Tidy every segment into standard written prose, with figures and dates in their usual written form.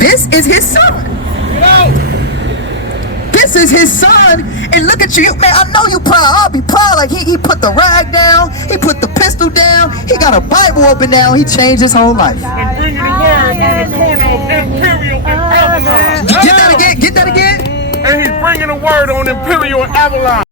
this is his son. This is his son, and look at you, man. I know you proud. I'll be proud. Like he put the rag down, he put the pistol down, he got a Bible open now. He changed his whole life. And bringing the word on the corner of Imperial and Avalon. Get that again. Get that again. And he's bringing the word on Imperial and Avalon.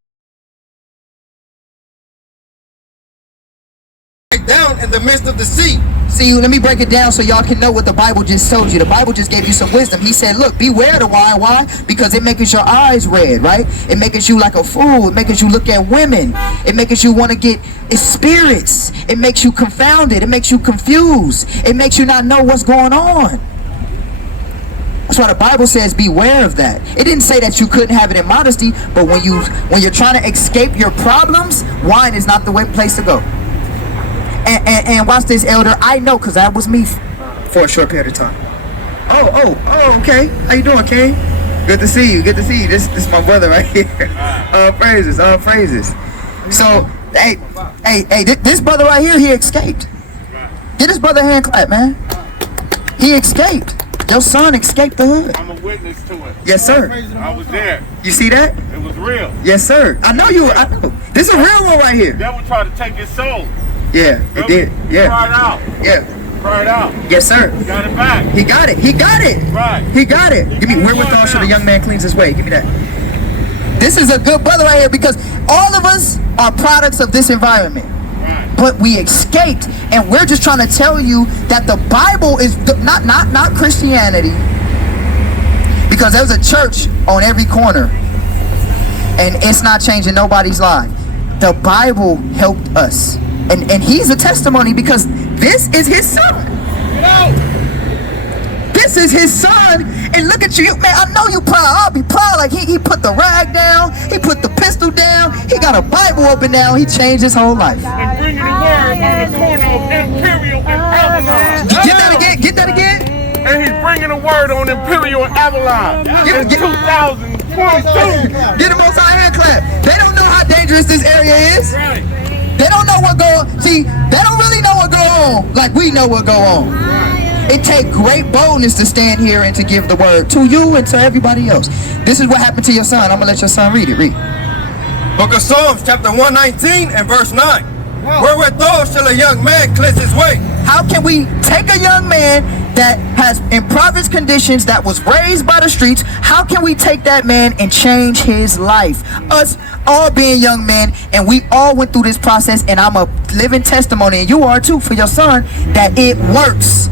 Down in the midst of the sea. See, let me break it down so y'all can know what the Bible just told you. The Bible just gave you some wisdom. He said, look, beware of the wine. Why? Because it makes your eyes red, right? It makes you like a fool. It makes you look at women. It makes you want to get spirits. It makes you confounded. It makes you confused. It makes you not know what's going on. That's why the Bible says beware of that. It didn't say that you couldn't have it in modesty, but when you're trying to escape your problems, wine is not the place to go. And watch this, elder. I know, because that was me for a short period of time. Oh, okay. How you doing, King? Good to see you. Good to see you. This is my brother right here. Praises. So, hey, this brother right here, he escaped. Get this brother a hand clap, man. He escaped. Your son escaped the hood. I'm a witness to it. Yes, sir. I was there. You see that? It was real. Yes, sir. I know. This is a real one right here. The devil tried to take his soul. Yeah, it did. Yeah. Cried out. Yeah. Cried out. Yes, sir. He got it back. He got it. Right. He got it. Give me wherewithal so the young man cleans his way. Give me that. This is a good brother right here because all of us are products of this environment. Right. But we escaped, and we're just trying to tell you that the Bible is not Christianity, because there's a church on every corner, and it's not changing nobody's life. The Bible helped us. And he's a testimony because this is his son. This is his son. And look at you, man. I know you proud. I'll be proud. Like he put the rag down. He put the pistol down. He got a Bible open now. He changed his whole life. And bringing the word on the corner of Imperial and Avalon. Get that again. Get that again. And he's bringing the word on Imperial and Avalon. In 2022. Get the most high hand clap. They don't know how dangerous this area is. Right. They don't know what go on. See, they don't really know what go on like we know what go on. It takes great boldness to stand here and to give the word to you and to everybody else. This is what happened to your son. I'm going to let your son read it. Read. Book of Psalms, chapter 119 and verse 9. Wherewithal shall a young man cleanse his way? How can we take a young man that has impoverished conditions, that was raised by the streets, how can we take that man and change his life? Us all being young men, and we all went through this process, and I'm a living testimony, and you are too, for your son, that it works.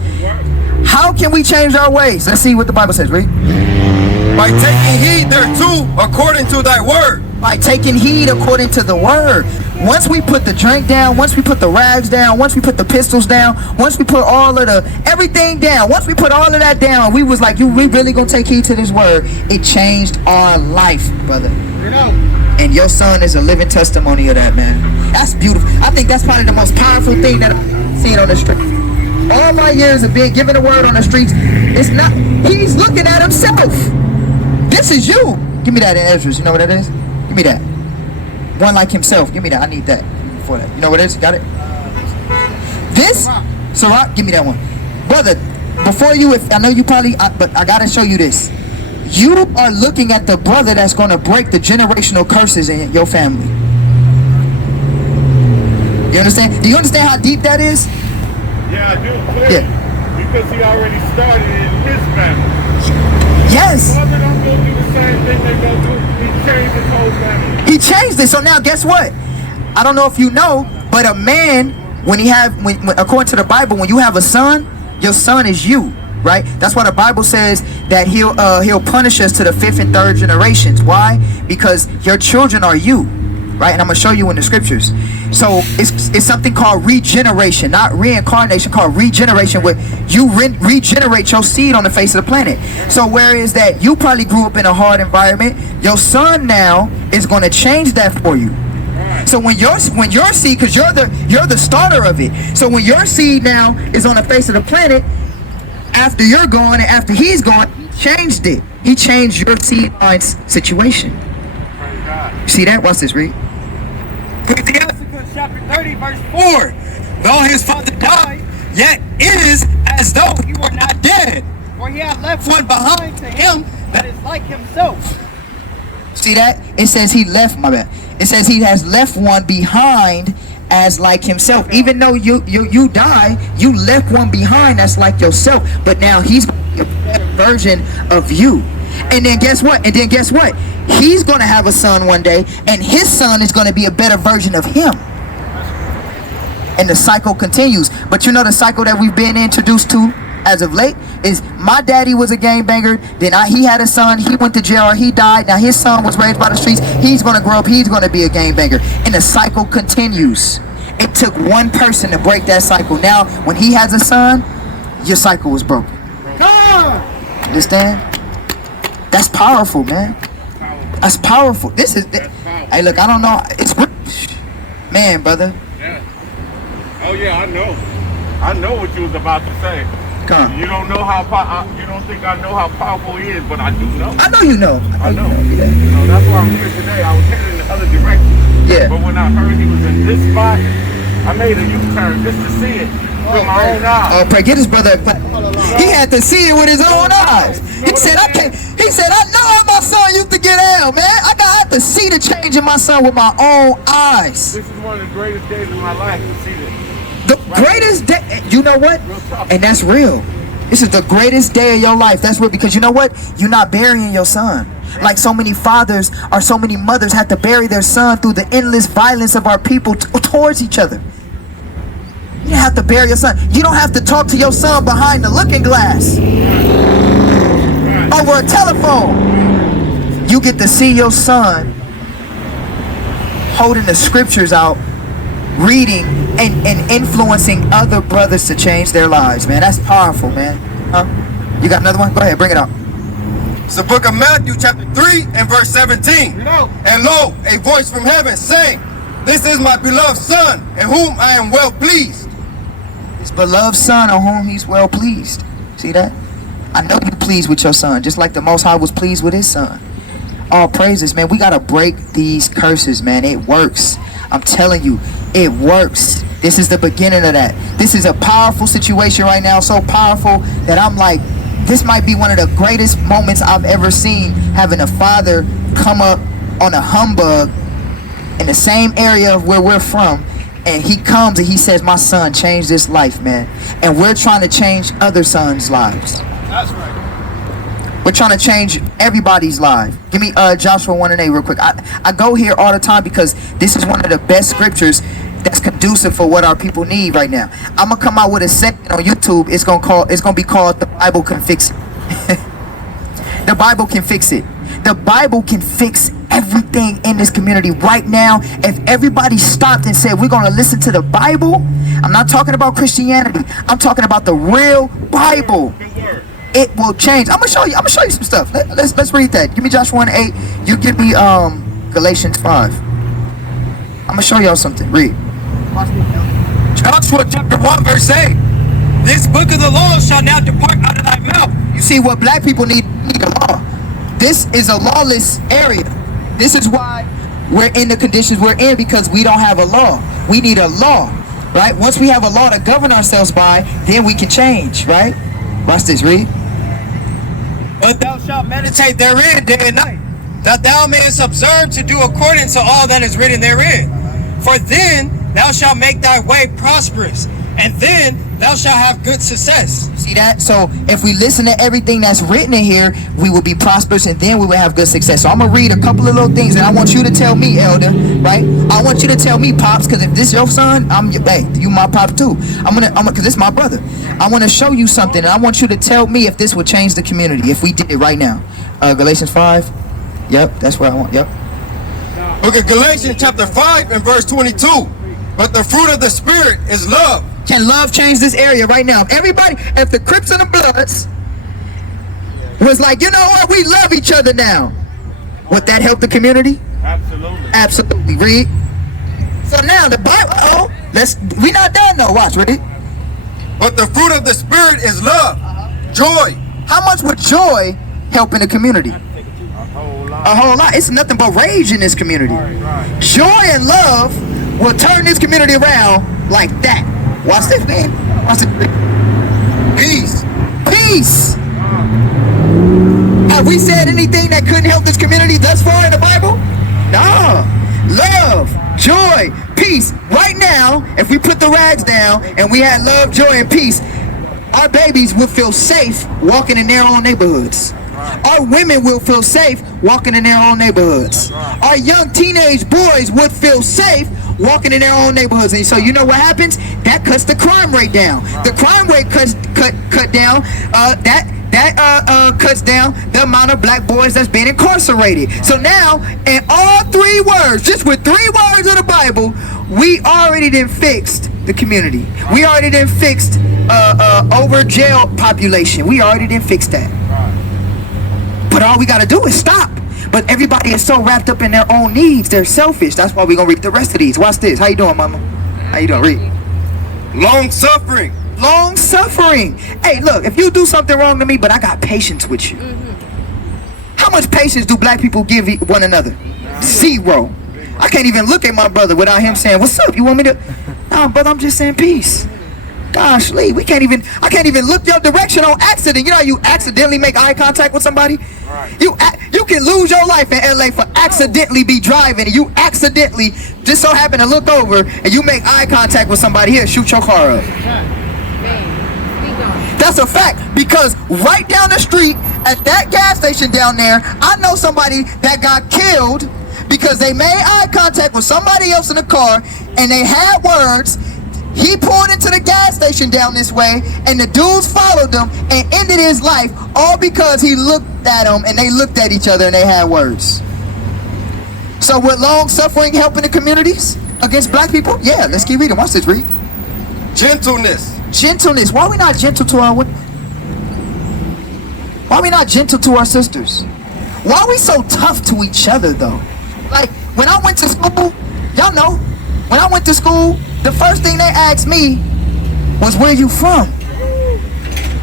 How can we change our ways? Let's see what the Bible says. Read. By taking heed thereto according to thy word. By taking heed according to the word. Once we put the drink down, once we put the rags down, once we put the pistols down, once we put all of everything down, once we put all of that down, we was like, we really gonna take heed to this word. It changed our life, brother. And your son is a living testimony of that, man. That's beautiful. I think that's probably the most powerful thing that I've seen on the street. All my years of being given a word on the streets, it's not, he's looking at himself. This is you. Give me that in Ezra's. You know what that is? Give me that. One like himself. Give me that. I need that. For that. You know what it is? Got it? This? Sirach, give me that one. Brother, before you, I know you probably, but I got to show you this. You are looking at the brother that's going to break the generational curses in your family. You understand? Do you understand how deep that is? Yeah, I do. Clearly. Yeah. Because he already started in his family. Yes. Mother don't go through the same thing they go through. He changed his whole family. He changed it. So now guess what? I don't know if you know, but a man, when according to the Bible, when you have a son, your son is you, right? That's why the Bible says that he'll punish us to the 5th and 3rd generations. Why? Because your children are you, right? And I'm gonna show you in the scriptures. So it's something called regeneration, not reincarnation, called regeneration, where you regenerate your seed on the face of the planet. So whereas that you probably grew up in a hard environment, your son now is going to change that for you. So when your seed, because you're the starter of it. So when your seed now is on the face of the planet, after you're gone and after he's gone, he changed it. He changed your seed line's situation. You see that? Watch this, read. Ecclesiasticus chapter 30, verse 4. Though his father died, yet it is as though he were not dead. For he hath left one behind to him that is like himself. See that? It says he left, my bad. It says he has left one behind as like himself. Even though you die, you left one behind that's like yourself. But now he's going to be a better version of you. And then guess what? He's going to have a son one day, and his son is going to be a better version of him. And the cycle continues. But you know the cycle that we've been introduced to as of late is my daddy was a gangbanger, then he had a son, he went to jail or he died, now his son was raised by the streets, he's going to grow up, he's going to be a gangbanger. And the cycle continues. It took one person to break that cycle. Now when he has a son, your cycle was broken. Understand? That's powerful, man. That's powerful. This is hey, look, I don't know, it's man, brother. Yeah. Oh yeah, I know what you was about to say. Come. You don't know you don't think I know how powerful he is, but I do know. I know you know. I know. Yeah. You know, that's why I'm here today. I was headed in the other direction. Yeah. But when I heard he was in this spot, I made a U-turn just to see it with my own eyes. Oh, pray, get his brother. He had to see it with his own eyes. He said, I know how my son used to get out, man. I got to see the change in my son with my own eyes. This is one of the greatest days of my life to see this. The greatest day, you know what? And that's real. This is the greatest day of your life. That's real, because you know what? You're not burying your son. Like so many fathers or so many mothers have to bury their son through the endless violence of our people towards each other. You don't have to bury your son. You don't have to talk to your son behind the looking glass over a telephone. You get to see your son holding the scriptures out, reading and influencing other brothers to change their lives, man. That's powerful, man. Huh? You got another one? Go ahead, bring it out. It's the book of Matthew chapter 3 and verse 17. And lo, a voice from heaven saying, this is my beloved son, in whom I am well pleased. His beloved son, on whom he's well pleased. See that? I know you're pleased with your son, just like the Most High was pleased with his son. All praises, man. We got to break these curses, man. It works. I'm telling you, it works. This is the beginning of that. This is a powerful situation right now, so powerful that I'm like, this might be one of the greatest moments I've ever seen, having a father come up on a humbug in the same area of where we're from, and he comes and he says, my son changed this life, man. And we're trying to change other sons' lives. That's right. We're trying to change everybody's life. Give me Joshua 1:8 real quick. I go here all the time because this is one of the best scriptures that's conducive for what our people need right now. I'm gonna come out with a segment on YouTube. It's gonna be called "The Bible Can Fix It." The Bible can fix it. The Bible can fix everything in this community right now. If everybody stopped and said, we're gonna listen to the Bible, I'm not talking about Christianity. I'm talking about the real Bible. It will change. I'm gonna show you some stuff. Let's read that. Give me Joshua 1:8. You give me Galatians 5. I'm gonna show y'all something. Read. Joshua chapter 1 verse 8. This book of the law shall now depart out of thy mouth. You see, what black people need a law. This is a lawless area. This is why we're in the conditions we're in, because we don't have a law. We need a law, right? Once we have a law to govern ourselves by, then we can change, right? Watch this. Read. But thou shalt meditate therein day and night, that thou mayest observe to do according to all that is written therein. For then thou shalt make thy way prosperous, and then thou shalt have good success. See that? So if we listen to everything that's written in here, we will be prosperous, and then we will have good success. So I'm gonna read a couple of little things, and I want you to tell me, Elder, right? I want you to tell me, Pops, because if this your son, hey, you my pop too. I'm gonna, because this my brother. I want to show you something, and I want you to tell me if this would change the community if we did it right now. Galatians 5. Yep, that's what I want. Yep. Book of Galatians chapter 5 and verse 22. But the fruit of the Spirit is love. Can love change this area right now? If the Crips and the Bloods was like, you know what, we love each other now, would that help the community? Absolutely. Absolutely. Read. So now the Bible, we not done though. Watch, read. But the fruit of the Spirit is love, joy. How much would joy help in the community? A A whole lot. It's nothing but rage in this community. Right. Joy and love will turn this community around like that. Watch this, man. Watch it. Peace. Peace. peace. Right now, if we put the rags down and we had love, joy, and peace, our babies will feel safe walking in their own neighborhoods. Our women will feel safe walking in their own neighborhoods. Our young teenage boys would feel safe walking in their own neighborhoods. And so you know what happens? That cuts the crime rate down. The crime rate cut down. That cuts down the amount of black boys that's been incarcerated. So now, in all 3 words, just with 3 words of the Bible, we already done fixed the community. We already done fixed over jail population. We already done fixed that. But all we gotta do is stop. But everybody is so wrapped up in their own needs. They're selfish. That's why we're gonna read the rest of these. Watch this. How you doing, mama? How you doing? Read. Long suffering. Long suffering. Hey, look, if you do something wrong to me, but I got patience with you. How much patience do black people give one another? 0. I can't even look at my brother without him saying, what's up? You want me to? Nah, brother, I'm just saying peace. Gosh, Lee, I can't even look your direction on accident. You know how you accidentally make eye contact with somebody? You can lose your life in LA for accidentally be driving and you accidentally just so happen to look over and you make eye contact with somebody. Here, shoot your car up. That's a fact, because right down the street at that gas station down there, I know somebody that got killed because they made eye contact with somebody else in the car and they had words. He pulled into the gas station down this way and the dudes followed him and ended his life, all because he looked at them and they looked at each other and they had words. So with long suffering helping the communities against black people? Yeah, let's keep reading. Watch this, read. Gentleness. Gentleness. Why are we not gentle to our women? Why are we not gentle to our sisters? Why are we so tough to each other though? Like when I went to school, y'all know, when I went to school, the first thing they asked me was, where you from?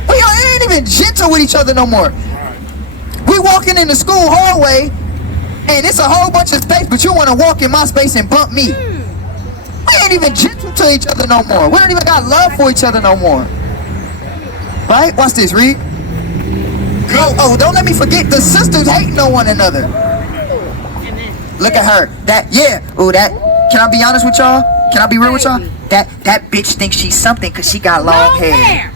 We ain't even gentle with each other no more. We walking in the school hallway and it's a whole bunch of space, but you want to walk in my space and bump me. We ain't even gentle to each other no more. We don't even got love for each other no more. Right? Watch this, read. Oh, don't let me forget the sisters hating on one another. Look at her. Can I be honest with y'all? Can I be real with y'all? That bitch thinks she's something because she got long hair.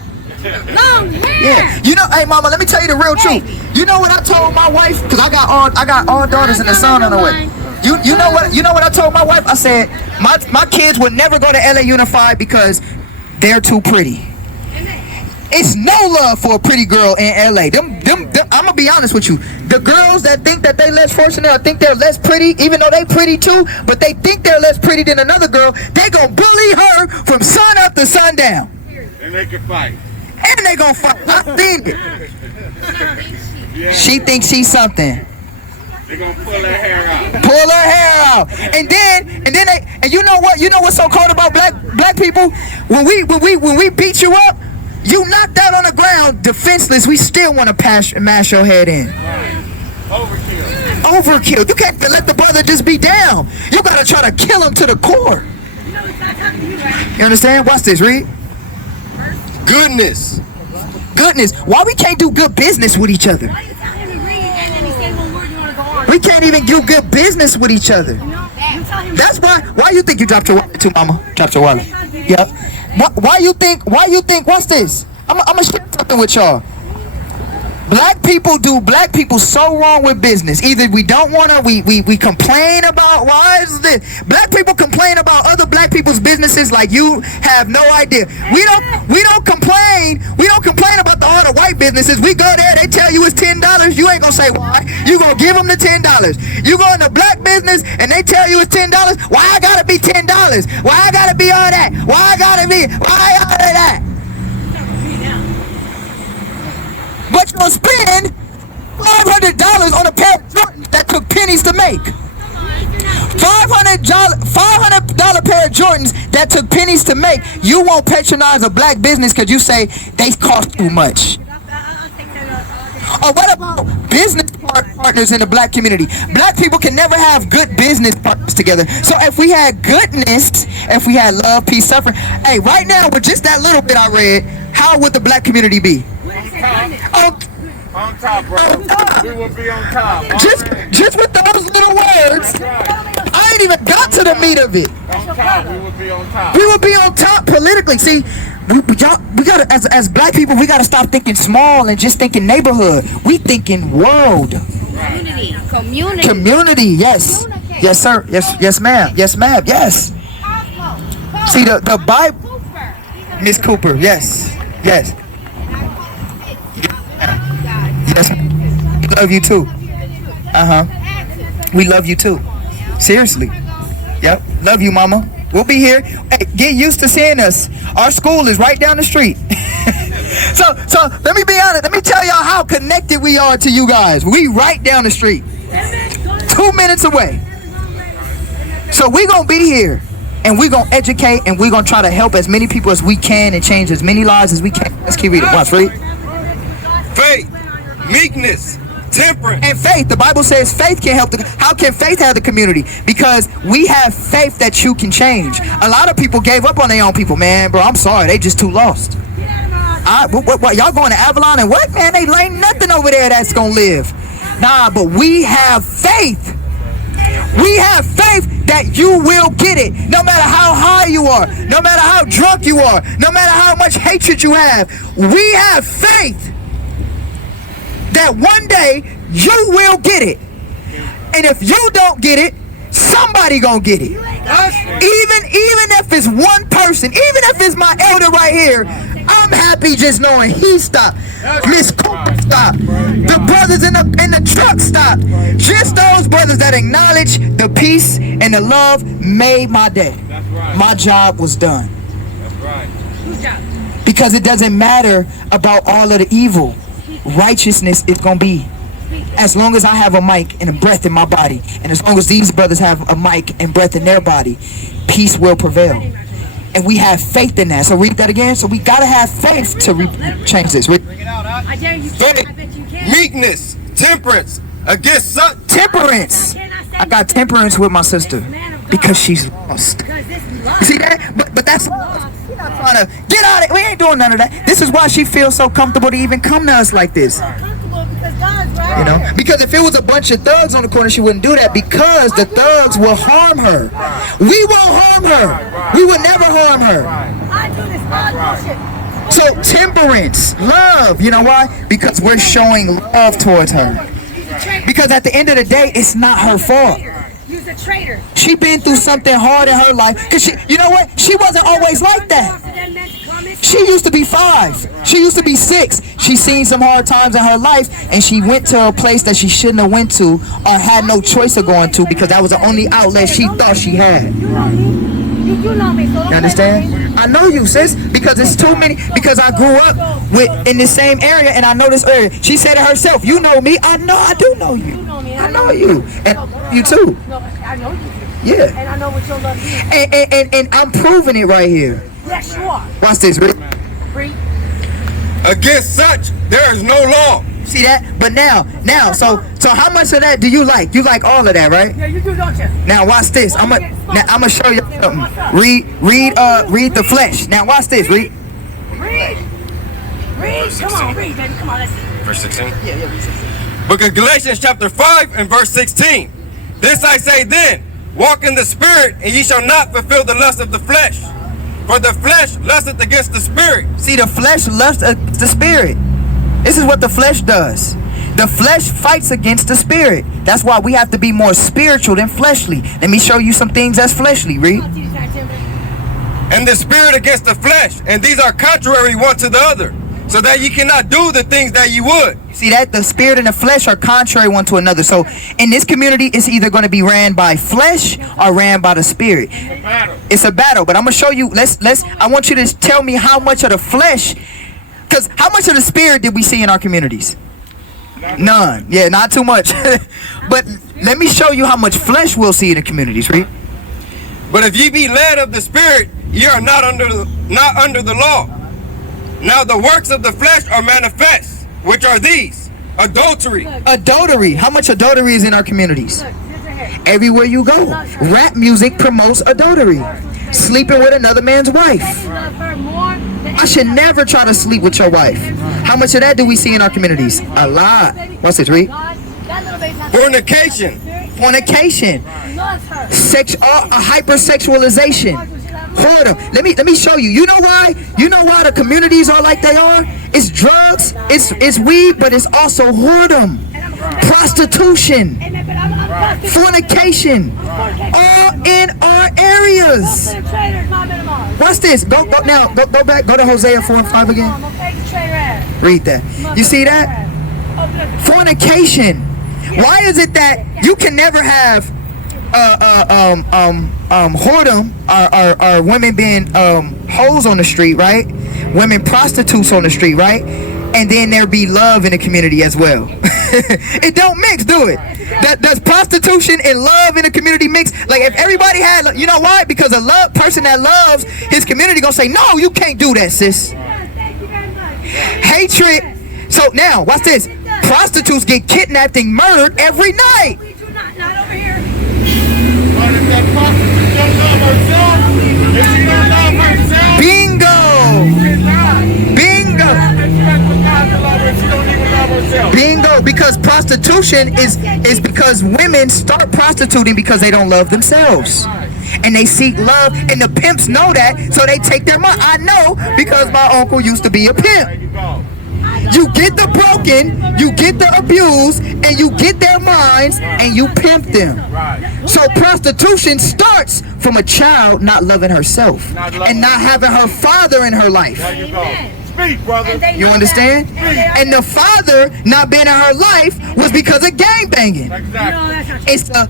Long hair. Yeah. You know, hey mama, let me tell you the real truth. You know what I told my wife? Because I got all daughters and a son on the way. You know what I told my wife? I said my kids would never go to LA Unified because they're too pretty. It's no love for a pretty girl in LA. I'm gonna be honest with you. The girls that think that they less fortunate or think they're less pretty, even though they pretty too, but they think they're less pretty than another girl, they gonna bully her from sun up to sundown. And they can fight. And they gonna fight. I seen it. She thinks she's something. They're gonna pull her hair out. Pull her hair out. And you know what? You know what's so cold about black people? When we beat you up, you knocked out on the ground, defenseless, we still want to mash your head in. Overkill. You can't even let the brother just be down. You gotta try to kill him to the core. You understand? Watch this, read. Goodness. Why we can't do good business with each other? We can't even do good business with each other. That's why you think you dropped your wallet too, mama? Dropped your wallet. Yep. Why you think, watch this. I'm gonna share something with y'all. Black people so wrong with business. Either we don't want to, we complain about, why is this? Black people complain about other black people's businesses like you have no idea. We don't complain about all the white businesses. We go there, they tell you it's $10. You ain't gonna say why. You gonna give them the $10. You go in the black business and they tell you it's $10. Why I gotta be $10? Why I gotta be all that? Why all of that? But you'll spend $500 on a pair of Jordans that took pennies to make. $500 pair of Jordans that took pennies to make. You won't patronize a black business because you say they cost too much. Or what about business partners in the black community? Black people can never have good business partners together. So if we had goodness, if we had love, peace, suffering, hey, right now with just that little bit I read, how would the black community be? On top, bro. We will be on top. Just with those little words, I ain't even got to the meat of it. On top, we would be on top. We will be on top politically. See, we gotta, as black people, we gotta stop thinking small and just thinking neighborhood. We thinking world. Community. Yes. Yes, sir. Yes, ma'am. Yes, ma'am. Yes. See, the Bible. Miss Cooper. Yes. Yes. Yes. We love you too. We love you too. Seriously. Yep. Love you, mama. We'll be here. Hey, get used to seeing us. Our school is right down the street. So let me be honest. Let me tell y'all how connected we are to you guys. We right down the street. 2 minutes away. So we gonna be here and we gonna educate and we gonna try to help as many people as we can and change as many lives as we can. Let's keep reading. Watch, read. Faith, meekness, temperance. And faith, the Bible says faith can help. How can faith help the community? Because we have faith that you can change. A lot of people gave up on their own people, man. Bro, I'm sorry, they just too lost. What y'all going to Avalon and what, man? They ain't nothing over there that's gonna live. Nah, but we have faith. We have faith that you will get it. No matter how high you are, no matter how drunk you are, no matter how much hatred you have, we have faith that one day you will get it. And if you don't get it, somebody gonna get it. Even if it's one person, even if it's my elder right here, I'm happy just knowing he stopped. Miss Cooper stopped. The brothers in the truck stopped. Just those brothers that acknowledge the peace and the love made my day. My job was done. Because it doesn't matter about all of the evil. Righteousness is gonna be. As long as I have a mic and a breath in my body, and as long as these brothers have a mic and breath in their body, peace will prevail. And we have faith in that. So read that again. So we gotta have faith to change this. Faith, meekness, temperance, against such. Temperance. I got temperance with my sister because she's lost. You see that? But that's love. We're not trying to get out of it. We ain't doing none of that. This is why she feels so comfortable to even come to us like this. You know, because if it was a bunch of thugs on the corner, she wouldn't do that, because the thugs will harm her. We won't harm her. We will never harm her. So temperance, love, you know why? Because we're showing love towards her. Because at the end of the day, it's not her fault. She been through something hard in her life. Cause you know what? She wasn't always like that. She used to be 5. She used to be 6. She seen some hard times in her life, and she went to a place that she shouldn't have went to or had no choice of going to, because that was the only outlet she thought she had. You understand? I know you, sis, because it's too many. Because I grew up in the same area, and I know this area. She said it herself. You know me. I know. I do know you. I know you, and you too. I know you. Yeah. And I know what your love is. And I'm proving it right here. Yes, you are. Watch this, Rick. Against such, there is no law. See that? But now, so how much of that do you like? You like all of that, right? Yeah, you do, don't you? Now watch this. I'm gonna show you something. Read the flesh. Now watch this. Read. Come on, read, baby. Come on, let's see. Verse 16. Yeah, read 16. Book of Galatians chapter 5 and verse 16. This I say then, walk in the spirit, and ye shall not fulfill the lust of the flesh. For the flesh lusteth against the spirit. See, the flesh lusts against the spirit. This is what the flesh does. The flesh fights against the spirit. That's why we have to be more spiritual than fleshly. Let me show you some things that's fleshly. Read. And the spirit against the flesh, and these are contrary one to the other, so that ye cannot do the things that ye would. See that? The spirit and the flesh are contrary one to another. So in this community, it's either going to be ran by flesh or ran by the spirit. It's a battle. But I'm going to show you. I want you to tell me how much of the flesh, because how much of the spirit did we see in our communities? None. Yeah, not too much. But let me show you how much flesh we'll see in the communities. Read. But if ye be led of the spirit, ye are not under the law. Now the works of the flesh are manifest, which are these: adultery. Adultery. How much adultery is in our communities? Everywhere you go. Rap music promotes adultery. Sleeping with another man's wife. I should never try to sleep with your wife. How much of that do we see in our communities? A lot. What's this, read? Fornication. Fornication. A hypersexualization. Whoredom. Let me show you. You know why? You know why the communities are like they are? It's drugs, it's weed, but it's also whoredom, prostitution, fornication, all in our areas. Watch this. Go back. Go to Hosea 4:5 again. Read that. You see that? Fornication. Why is it that you can never have whoredom or women being hoes on the street, right? Women prostitutes on the street, right? And then there be love in the community as well. It don't mix, do it? Does prostitution and love in the community mix? Like if everybody had, you know why? Because a person that loves his community gonna say, no, you can't do that, sis. Hatred. So now, watch this. Prostitutes get kidnapped and murdered every night. We do not over here. But if that prostitute don't love herself, if she don't love herself, Bingo. Bingo. Bingo. Because prostitution is because women start prostituting because they don't love themselves. And they seek love, and the pimps know that, so they take their money. I know because my uncle used to be a pimp. You get the broken, you get the abused, and you get their minds, and you pimp them. So prostitution starts from a child not loving herself and not having her father in her life. Speak, brother. You understand? And the father not being in her life was because of gang banging. It's a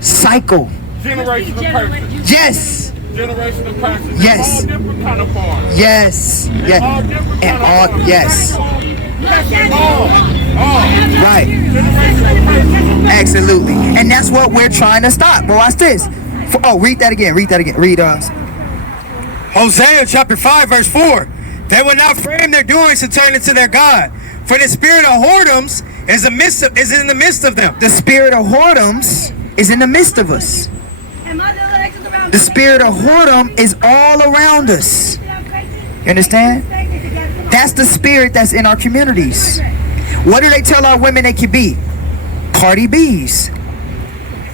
cycle. Generational person. Yes. Generational person. Yes. All different kind of forms. Yes. Yes. All different And kind all, of yes. All. Right. Absolutely. And that's what we're trying to stop. But watch this. Read that again. Read us. Hosea chapter 5 verse 4. They will not frame their doings to turn into their God. For the spirit of whoredoms is in the midst of them. The spirit of whoredoms is in the midst of us. The spirit of whoredom is all around us. You understand? That's the spirit that's in our communities. What do they tell our women they can be? Cardi B's.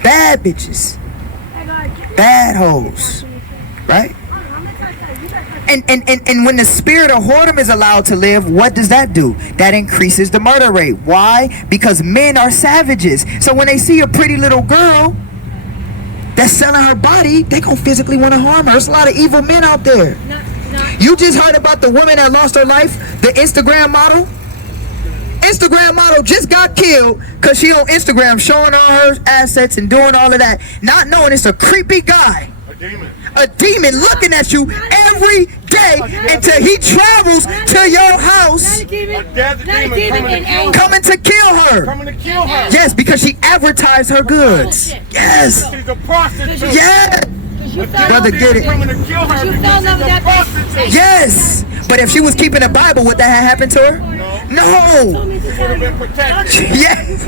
Bad bitches. Bad hoes. Right? And when the spirit of whoredom is allowed to live, what does that do? That increases the murder rate. Why? Because men are savages. So when they see a pretty little girl that's selling her body, they gonna physically want to harm her. There's a lot of evil men out there. You just heard about the woman that lost her life, the Instagram model. Instagram model just got killed because she on Instagram showing all her assets and doing all of that, not knowing it's a creepy guy. A demon looking at you every day until he travels to your house coming to kill her. Yes, because she advertised her goods. Yes. She's a prostitute. Yes. Brother, get it. Yes. But if she was keeping the Bible, would that have happened to her? No. Yes.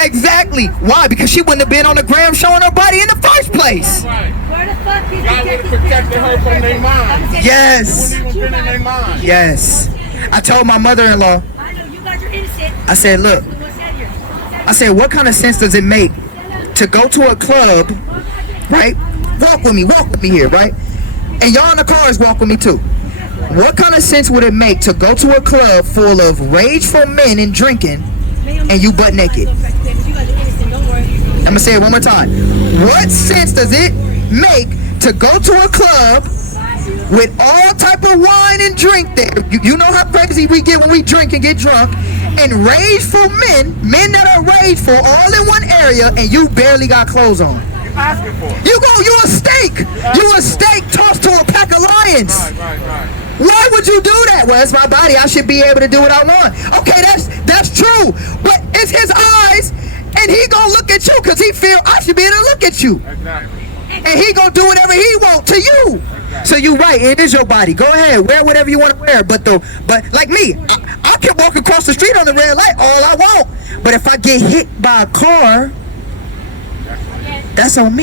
Exactly. Why? Because she wouldn't have been on the gram showing her body in the first place. God would have protected her from their mind. Yes. Yes. I told my mother-in-law, I said, look, I said, what kind of sense does it make to go to a club, right? Walk with me here, right? And y'all in the cars walk with me too. What kind of sense would it make to go to a club full of rageful men and drinking and you butt naked? I'm gonna say it one more time. What sense does it make to go to a club with all type of wine and drink there? You know how crazy we get when we drink and get drunk, and rageful men that are rageful all in one area, and you barely got clothes on. You a steak. You a steak tossed to a pack of lions. Right. Why would you do that? Well, it's my body. I should be able to do what I want. Okay, that's true. But it's his eyes, and he gonna look at you because he feel I should be able to look at you. Exactly. And he gonna do whatever he want to you. Exactly. So you right. It is your body. Go ahead. Wear whatever you want to wear. But like me, I can walk across the street on the red light all I want. But if I get hit by a car, that's on me.